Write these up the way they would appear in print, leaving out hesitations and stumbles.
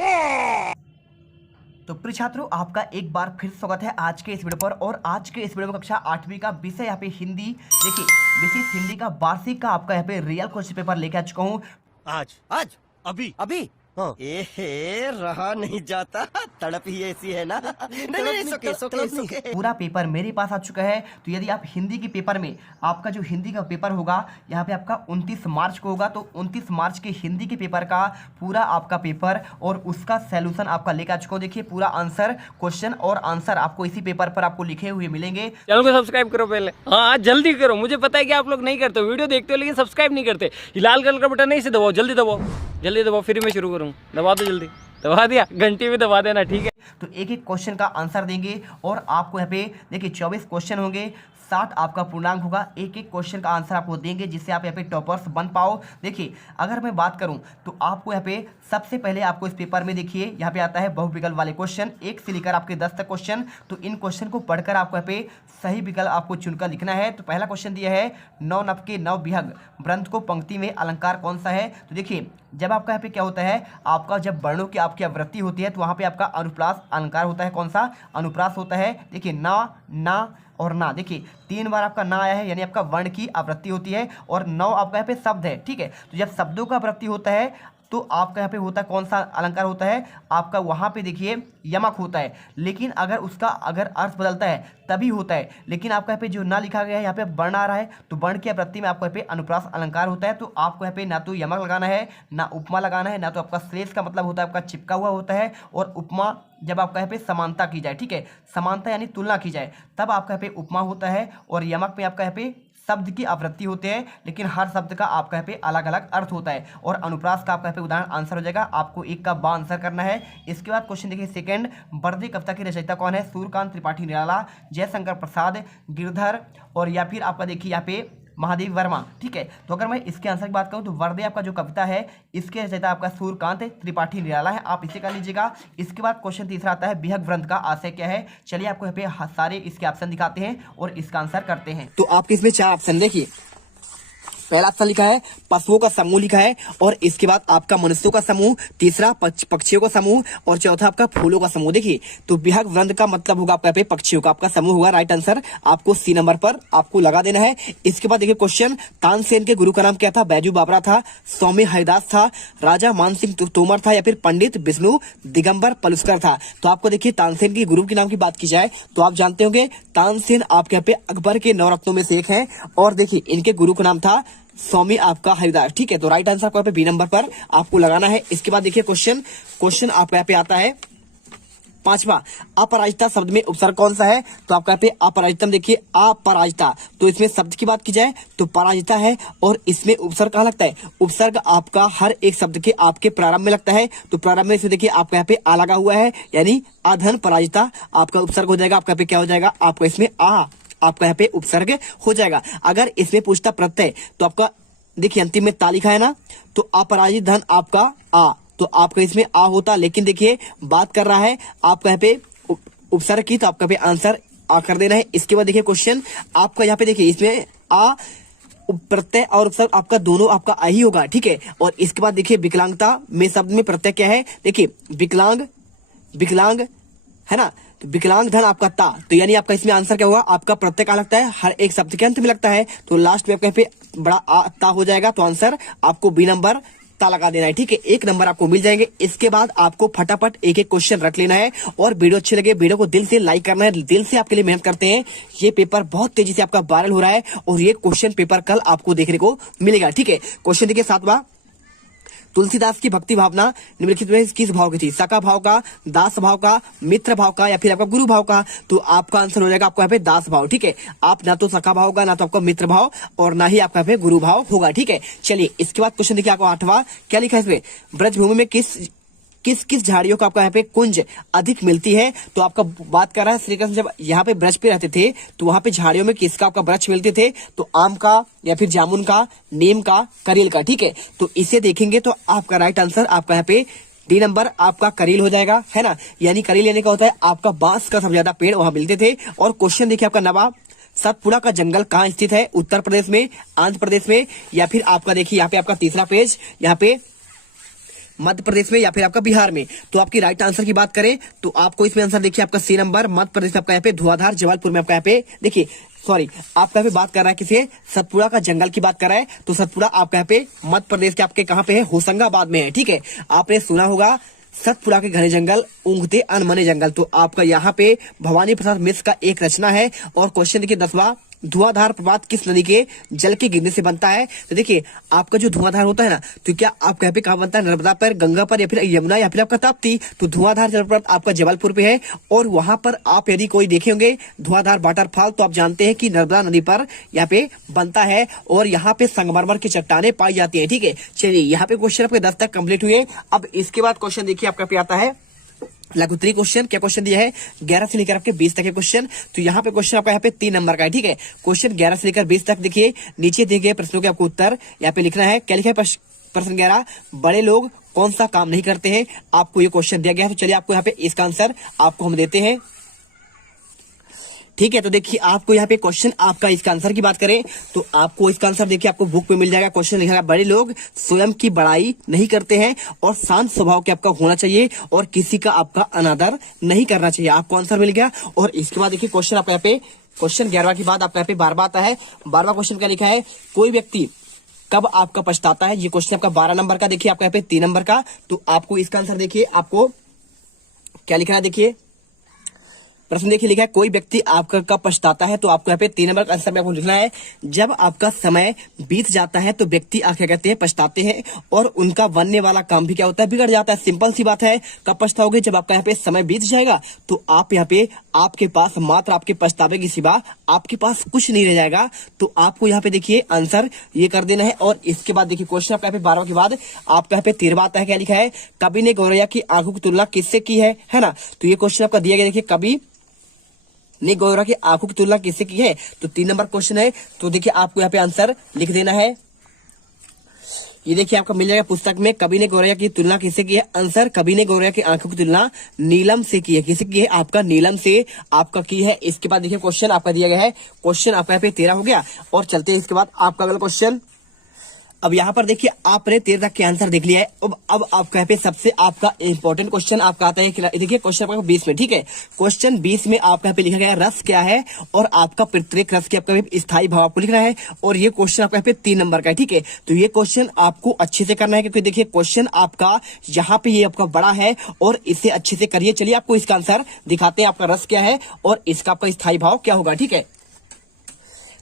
तो प्रिय छात्रों, आपका एक बार फिर स्वागत है आज के इस वीडियो पर। और आज के इस वीडियो में कक्षा 8वीं का विषय यहाँ पे हिंदी, देखिए विशेष हिंदी का वार्षिक का आपका यहाँ पे रियल क्वेश्चन पेपर लेके आ चुका हूँ। आज आज अभी अभी हाँ। रहा नहीं जाता, तड़प ही ऐसी है ना। नहीं, सोके। पूरा पेपर मेरे पास आ चुका है। तो यदि आप हिंदी के पेपर में, आपका जो हिंदी का पेपर होगा यहाँ पे आपका 29 मार्च को होगा, तो 29 मार्च के हिंदी के पेपर का पूरा आपका पेपर और उसका सैल्यूशन आपका लेकर आ चुका हूँ। देखिए पूरा आंसर, क्वेश्चन और आंसर आपको इसी पेपर पर आपको लिखे हुए मिलेंगे। चैनल को सब्सक्राइब करो पहले, हाँ जल्दी करो। मुझे पता है कि आप लोग नहीं करते, वीडियो देखते हो लेकिन सब्सक्राइब नहीं करते। लाल कलर का बटन नहीं से दबाओ, जल्दी दबाओ, जल्दी दबाओ, फिर मैं शुरू करूँ। दबा दो, जल्दी दबा दिया, घंटी भी दबा देना, ठीक है। तो एक एक क्वेश्चन का आंसर देंगे और आपको यहाँ पे देखिए 24 क्वेश्चन होंगे, 60 आपका पूर्णांक होगा। एक एक क्वेश्चन का आंसर आपको देंगे जिससे आप यहाँ पे टॉपर्स बन पाओ। देखिए अगर मैं बात करूं तो आपको यहाँ पे सबसे पहले आपको इस पेपर में देखिए यहाँ पे आता है बहुविकल्प वाले क्वेश्चन, 1 से लेकर आपके 10 तक क्वेश्चन। तो इन क्वेश्चन को पढ़कर आपको यहाँ पे सही विकल्प आपको चुनकर लिखना है। तो पहला क्वेश्चन दिया है, नौ नव के नव विहग वृंत को पंक्ति में अलंकार कौन सा है। तो देखिए जब आपका यहाँ पे क्या होता है, आपका जब वर्णों की आपकी आवृत्ति होती है तो वहाँ पे आपका अनुप्रास अलंकार होता है। कौन सा अनुप्रास होता है? देखिए ना और ना। देखिए 3 बार आपका ना आया है, यानी आपका वर्ण की आवृत्ति होती है। और 9 आपका यहाँ पे शब्द है, ठीक है। तो जब शब्दों का आवृत्ति होता है तो आपका यहाँ पे होता है कौन सा अलंकार होता है आपका, वहाँ पे देखिए यमक होता है। लेकिन अगर उसका अर्थ बदलता है तभी होता है। लेकिन आपका यहाँ पे जो ना लिखा गया है, यहाँ पे वर्ण आ रहा है, तो वर्ण की आवृत्ति में आपको यहाँ पे अनुप्रास अलंकार होता है। तो आपको यहाँ पे ना तो यमक लगाना है, ना उपमा लगाना है, ना तो आपका श्लेष का मतलब होता है आपका चिपका हुआ होता है। और उपमा जब आपका यहाँ पे समानता की जाए, ठीक है, समानता यानी तुलना की जाए, तब आपका यहाँ पे उपमा होता है। और यमक में आपका यहाँ पे शब्द की आवृत्ति होते हैं, लेकिन हर शब्द का आपका यहाँ पे अलग अलग अर्थ होता है। और अनुप्रास का आपका यहाँ पे उदाहरण आंसर हो जाएगा। आपको एक का बा आंसर करना है। इसके बाद क्वेश्चन देखिए सेकंड, वर्दी कविता की रचयिता कौन है? सूर्यकांत त्रिपाठी निराला, जयशंकर प्रसाद, गिरधर, और या फिर आपका देखिए यहाँ पे महादेव वर्मा, ठीक है। तो अगर मैं इसके आंसर की बात करूं तो वर्दे आपका जो कविता है इसके रचयिता आपका सूर्यकांत त्रिपाठी निराला है, आप इसे कर लीजिएगा। इसके बाद क्वेश्चन तीसरा आता है, विहग वृंत का आशय क्या है। चलिए आपको यहाँ पे सारे इसके ऑप्शन दिखाते हैं और इसका आंसर करते हैं। तो आपके इसमें 4 ऑप्शन देखिए। पहला ऑप्शन लिखा है पशुओं का समूह लिखा है, और इसके बाद आपका मनुष्यों का समूह, तीसरा पक्षियों का समूह, और चौथा आपका फूलों का समूह। देखिए तो विहग वृंत का मतलब होगा आपका पे पक्षियों का आपका समूह होगा। राइट आंसर आपको सी नंबर पर आपको लगा देना है। इसके बाद देखिए क्वेश्चन, तानसेन के गुरु का नाम क्या था? बैजू बावरा था, स्वामी हरिदास था, राजा मान सिंह तोमर था, या फिर पंडित विष्णु दिगंबर पलुस्कर था। तो आपको देखिए तानसेन के गुरु के नाम की बात की जाए तो आप जानते होंगे तानसेन आपके यहाँ पे अकबर के 9 रत्नों में से एक है। और देखिए इनके गुरु का नाम था स्वामी आपका हरिदास, ठीक है। तो राइट आंसर आपको बी नंबर पर आपको लगाना है। इसके बाद देखिए क्वेश्चन आपको यहाँ पे आता है 5वां, अपराजिता शब्द में उपसर्ग कौन सा है? तो आपका यहाँ पे अपराजितम देखिए अपराजिता, तो इसमें शब्द की बात की जाए तो पराजिता है। और इसमें उपसर्ग कहाँ लगता है? उपसर्ग आपका हर एक शब्द के आपके प्रारंभ में लगता है। तो प्रारंभ में से देखिए आपका यहाँ पे आ लगा हुआ है, यानी अधन पराजिता आपका उपसर्ग हो जाएगा। आपका यहाँ पे क्या हो जाएगा? आपका इसमें आपका यहाँ पे उपसर्ग हो जाएगा। अगर इसमें पूछता प्रत्यय तो आपका देखिए अंतिम में ता लिखा है ना, तो अपराजित धन आपका आ, तो आपका इसमें आ होता। लेकिन देखिए बात कर रहा है आपका यहाँ पे उपसर्ग की, तो आपका पे आंसर आ कर देना है। इसके बाद देखिए क्वेश्चन आपका यहाँ पे देखिए इसमें आ प्रत्यय और उपसर्ग आपका दोनों आपका आ ही होगा, ठीक है। और इसके बाद देखिए विकलांगता में शब्द में प्रत्यय क्या है? देखिए विकलांग है ना, तो विकलांग धन आपका ता, तो यानी आपका इसमें आंसर क्या होगा? आपका प्रत्यय क्या लगता है? हर एक शब्द के अंत में लगता है, तो लास्ट में आपका पे बड़ा आ ता हो जाएगा। तो आंसर आपको बी नंबर ता लगा देना है, ठीक है। 1 नंबर आपको मिल जाएंगे। इसके बाद आपको फटाफट एक एक क्वेश्चन रख लेना है। और वीडियो अच्छे लगे वीडियो को दिल से लाइक करना है, दिल से आपके लिए मेहनत करते हैं। ये पेपर बहुत तेजी से आपका वायरल हो रहा है और ये क्वेश्चन पेपर कल आपको देखने को मिलेगा, ठीक है। क्वेश्चन देखिए 7वां, तुलसीदास की भक्ति भावना निम्नलिखित में किस भाव की थी? सखा भाव का, दास भाव का, मित्र भाव का, या फिर आपका गुरु भाव का? तो आपका आंसर हो जाएगा आपको यहाँ पे दास भाव, ठीक है। आप ना तो सखा भाव का, ना तो आपका मित्र भाव, और ना ही आपका यहाँ पे गुरु भाव होगा, ठीक है। चलिए इसके बाद क्वेश्चन देखिए आपको 8वां, क्या लिखा है इसमें? ब्रजभूमि में किस झाड़ियों का आपका यहाँ पे कुंज अधिक मिलती है? तो आपका बात कर रहा है श्री कृष्ण जब यहाँ पे ब्रज पे रहते थे तो वहां पे झाड़ियों में किसका आपका वृक्ष मिलते थे? तो आम का, या फिर जामुन का, नीम का, करील का, ठीक है। तो इसे देखेंगे तो आपका राइट आंसर आपका यहाँ पे डी नंबर आपका करील हो जाएगा, है ना। यानी करील लेने का होता है आपका बांस का सबसे ज्यादा पेड़ वहां मिलते थे। और क्वेश्चन देखिए आपका नवाब, सतपुड़ा का जंगल कहाँ स्थित है? उत्तर प्रदेश में, आंध्र प्रदेश में, या फिर आपका देखिए यहाँ पे आपका तीसरा पेज, यहाँ पे मध्य प्रदेश में या फिर आपका बिहार में। तो आपकी राइट आंसर की बात करें तो आपको इसमें आंसर देखिए आपका सी नंबर, मध्य प्रदेश में आपका यहाँ पे धुआंधार, जबलपुर में आपका यहाँ पे देखिए सॉरी आपका यहाँ पे बात कर रहा है किसी सतपुड़ा का जंगल की बात कर रहा है। तो सतपुड़ा आपका यहाँ पे मध्य प्रदेश के आपके कहाँ पे है, होशंगाबाद में है। ठीक है, आपने सुना होगा सतपुड़ा के घने जंगल ऊँघते अनमने जंगल। तो आपका यहाँ पे भवानी प्रसाद मिश्र का एक रचना है। और क्वेश्चन देखिए 10वां, धुआंधार प्रपात किस नदी के जल के गिरने से बनता है। तो देखिए आपका जो धुआंधार होता है ना, तो क्या आपका यहाँ पे कहाँ बनता है, नर्मदा पर, गंगा पर, या फिर यमुना, या फिर आपका ताप्ती। तो धुआंधार जलप्रपात आपका जबलपुर पे है। और वहां पर आप यदि कोई देखे होंगे धुआंधार वाटरफॉल, तो आप जानते हैं कि नर्मदा नदी पर यहाँ पे बनता है। और यहाँ पे संगमरमर की चट्टानें पाई जाती है। ठीक है, चलिए यहाँ पे क्वेश्चन आपके 10 तक कंप्लीट हुए। अब इसके बाद क्वेश्चन देखिए आपका पे आता है लघुत्तरी क्वेश्चन। क्या क्वेश्चन दिया है, 11 से लेकर आपके 20 तक के क्वेश्चन। तो यहाँ पे क्वेश्चन आपका यहाँ पे 3 नंबर का है। ठीक है, क्वेश्चन 11 से लेकर 20 तक देखिए, नीचे दिए गए प्रश्नों के आपको उत्तर यहाँ पे लिखना है। क्या लिखा है प्रश्न 11, बड़े लोग कौन सा काम नहीं करते हैं। आपको ये क्वेश्चन दिया गया है। तो चलिए आपको यहाँ पे इसका आंसर आपको हम देते हैं। ठीक है, तो देखिए आपको यहाँ पे क्वेश्चन आपका इसका आंसर की बात करें तो आपको इसका आंसर देखिए आपको बुक पे मिल जाएगा। क्वेश्चन लिखा है, बड़े लोग स्वयं की बड़ाई नहीं करते हैं और शांत स्वभाव के आपका होना चाहिए और किसी का आपका अनादर नहीं करना चाहिए। आपको आंसर मिल गया। और इसके बाद देखिए क्वेश्चन आपका यहाँ पे क्वेश्चन 11 के बाद आपका यहाँ पे 12वां आता है। 12वां क्वेश्चन क्या लिखा है, कोई व्यक्ति कब आपका पछताता है। ये क्वेश्चन आपका 12 नंबर का देखिए आपका यहाँ पे 3 नंबर का। तो आपको इसका आंसर देखिए आपको क्या लिखना है, देखिए प्रश्न देखिए लिखा है, कोई व्यक्ति आपका कब पछताता है। तो आपको यहाँ पे 3 नंबर का आंसर में आपको लिखना है, जब आपका समय बीत जाता है तो व्यक्ति क्या कहते हैं, पछताते हैं और उनका बनने वाला काम भी क्या होता है, बिगड़ जाता है। सिंपल सी बात है, कब पछताओगे, जब आपका यहाँ पे समय बीत जाएगा तो आप यहाँ पे आपके पास मात्र आपके पछतावे के सिवा आपके पास कुछ नहीं रह जाएगा। तो आपको यहाँ पे देखिए आंसर ये कर देना है। और इसके बाद देखिए क्वेश्चन आपका यहाँ पे 12 के बाद आपका यहाँ पे 13वां आता है। क्या लिखा है, कवि ने गौरैया की आंखों की तुलना किससे की है ना। तो ये क्वेश्चन आपका दिया गया, देखिए कवि ने गौरैया की आंखों की तुलना किससे की है। तो 3 नंबर क्वेश्चन है। तो देखिए आपको यहाँ पे आंसर लिख देना है। ये देखिए आपका मिल जाएगा पुस्तक में, कवि ने गौरैया की तुलना किससे की है। आंसर, कवि ने गौरैया की आंखों की तुलना नीलम से की है। किससे की है, आपका नीलम से आपका की है। इसके बाद देखिए क्वेश्चन आपका दिया गया है, क्वेश्चन आपका यहाँ पे 13 हो गया। और चलते हैं इसके बाद आपका अगला क्वेश्चन। अब यहाँ पर देखिए आपने 13 तक के आंसर देख लिया है। अब आपका यहाँ पे सबसे आपका इंपॉर्टेंट क्वेश्चन आपका आता है। देखिए क्वेश्चन आपका 20 में। ठीक है, क्वेश्चन 20 में आपका यहाँ पे लिखा गया रस क्या है और आपका प्रत्येक रस के आपका स्थायी भाव आपको लिखना है। और ये क्वेश्चन आपका यहाँ पे 3 नंबर का है। ठीक है, तो ये क्वेश्चन आपको अच्छे से करना है क्योंकि देखिए क्वेश्चन आपका यहाँ पे ये आपका बड़ा है और इसे अच्छे से करिए। चलिए आपको इसका आंसर दिखाते हैं, आपका रस क्या है और इसका आपका स्थायी भाव क्या होगा। ठीक है,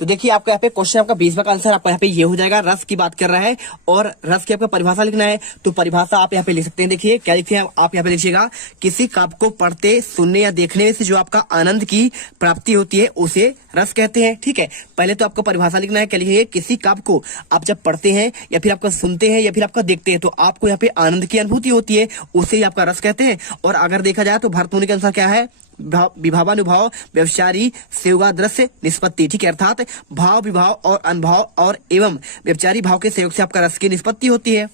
तो देखिए आपका यहाँ पे क्वेश्चन आपका 20वां का आंसर आपका यहाँ पे ये हो जाएगा। रस की बात कर रहा है और रस की आपका परिभाषा लिखना है। तो परिभाषा आप यहाँ पे लिख सकते हैं। देखिए क्या लिखते हैं आप यहाँ पे लिखिएगा, किसी काव्य को पढ़ते, सुनने या देखने से जो आपका आनंद की प्राप्ति होती है उसे रस कहते हैं। ठीक है, पहले तो आपको परिभाषा लिखना है। क्या लिखिए, किसी काव्य को आप जब पढ़ते हैं या फिर आपका सुनते हैं या फिर आपका देखते हैं तो आपको यहाँ पे आनंद की अनुभूति होती है, उसे ही आपका रस कहते हैं। और अगर देखा जाए तो भरतमुनि के अनुसार क्या है, विभावानुभाव व्यवचारी से होगा दृश्य निष्पत्ति। ठीक है, अर्थात भाव, विभाव और अनुभव और एवं व्यवचारी भाव के सहयोग से आपका रस की निष्पत्ति होती है।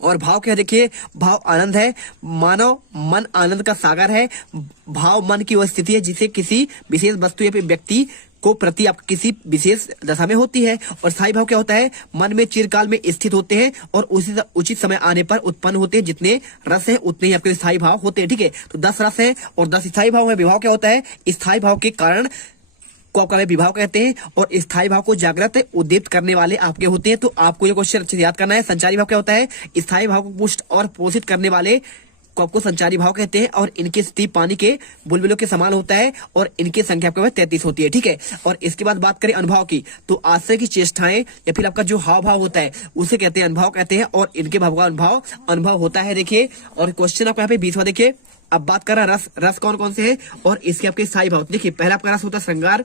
और भाव क्या है, देखिए भाव आनंद है। मानव मन आनंद का सागर है। भाव मन की वह स्थिति है जिसे किसी विशेष वस्तु या फिर व्यक्ति को प्रति आप किसी विशेष दशा में होती है। और स्थायी भाव क्या होता है, मन में चिरकाल में स्थित होते हैं और उसी उचित समय आने पर उत्पन्न होते हैं। जितने रस है उतने ही आपके स्थायी भाव होते हैं। ठीक है, तो 10 रस है और 10 स्थायी भाव है। विभाव क्या होता है, स्थायी भाव के कारण को आपका विभाव कहते हैं और स्थायी भाव को जागृत उद्दीप्त करने वाले आपके होते हैं। तो आपको ये क्वेश्चन अच्छे से याद करना है। संचारी भाव क्या होता है, स्थायी भाव को पुष्ट और पोषित करने वाले को आपको संचारी भाव कहते हैं और इनकी स्थिति पानी के बुलबुलों के समान होता है और इनकी संख्या आपके 33 होती है। ठीक है, और इसके बाद बात करें अनुभव की, तो आश्रय की चेष्टाएं या फिर आपका जो हाव भाव होता है उसे कहते हैं अनुभव कहते हैं और इनके भाव का अनुभव होता है। देखिए, और क्वेश्चन आपको यहाँ पे 20वां देखिए। अब बात कर रहा है रस कौन कौन से है और इसके आपके स्थायी भाव। देखिए पहला आपका रस होता है श्रृंगार।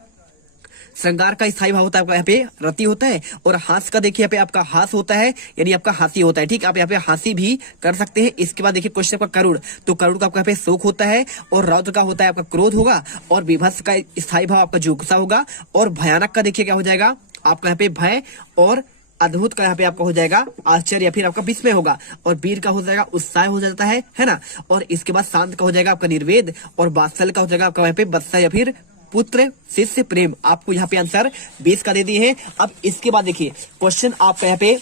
श्रृंगार का स्थायी भाव होता है आपका यहाँ पे रति होता है। और हास का देखिए यहाँ पे आपका हास होता है, यानी आपका हासी होता है। ठीक, आप यहाँ पे हासी भी कर सकते हैं। इसके बाद देखिए क्वेश्चन आपका करुण, तो करुण का आपका यहाँ पे शोक होता है और रौद्र का होता है आपका क्रोध होगा और विभत्स का स्थायी भाव आपका जुगुप्सा होगा और भयानक का देखिए क्या हो जाएगा आपका यहाँ पे भय और अद्भुत का यहाँ पे आपका हो जाएगा आश्चर्य या फिर आपका विस्मय होगा और वीर का हो जाएगा उत्साह हो जाता है ना। और इसके बाद शांत का हो जाएगा आपका निर्वेद और वात्सल्य का हो जाएगा आपका यहाँ पे बत्सा या फिर पुत्र शिष्य प्रेम। आपको यहाँ पे आंसर 20 का दे दिए हैं। अब इसके बाद देखिए क्वेश्चन आपका यहाँ पे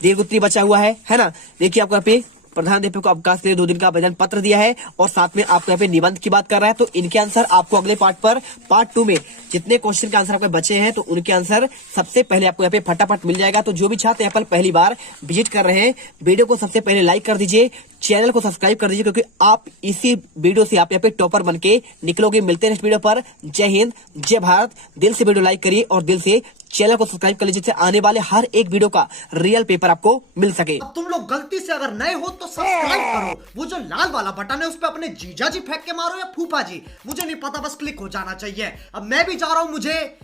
देर उतनी बचा हुआ है ना। देखिए आपको यहाँ पे प्रधानाध्यापक को अवकाश के लिए 2 दिन का आवेदन पत्र दिया है और साथ में आपको यहाँ पे निबंध की बात कर रहा है। तो इनके आंसर आपको अगले पार्ट 2 में जितने क्वेश्चन के आंसर आपके बचे हैं तो उनके आंसर सबसे पहले आपको यहाँ पे फटाफट मिल जाएगा। तो जो भी छात्र यहाँ पर पहली बार विजिट कर रहे हैं, वीडियो को सबसे पहले लाइक कर दीजिए, चैनल को सब्सक्राइब कर दीजिए, क्योंकि आप इसी वीडियो से आप यहाँ पे टॉपर बन के निकलोगे। मिलते हैं नेक्स्ट वीडियो पर। जय हिंद, जय भारत। दिल से वीडियो लाइक करिए और दिल से चैनल को सब्सक्राइब कर लीजिए, जिससे आने वाले हर एक वीडियो का रियल पेपर आपको मिल सके। अब तुम लोग गलती से अगर नए हो तो सब्सक्राइब करो, वो जो लाल वाला बटन है उस पे अपने जीजा जी फेंक के मारो या फूफा जी, मुझे नहीं पता, बस क्लिक हो जाना चाहिए। अब मैं भी जा रहा हूं, मुझे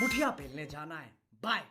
मुठिया पेलने जाना है। बाय।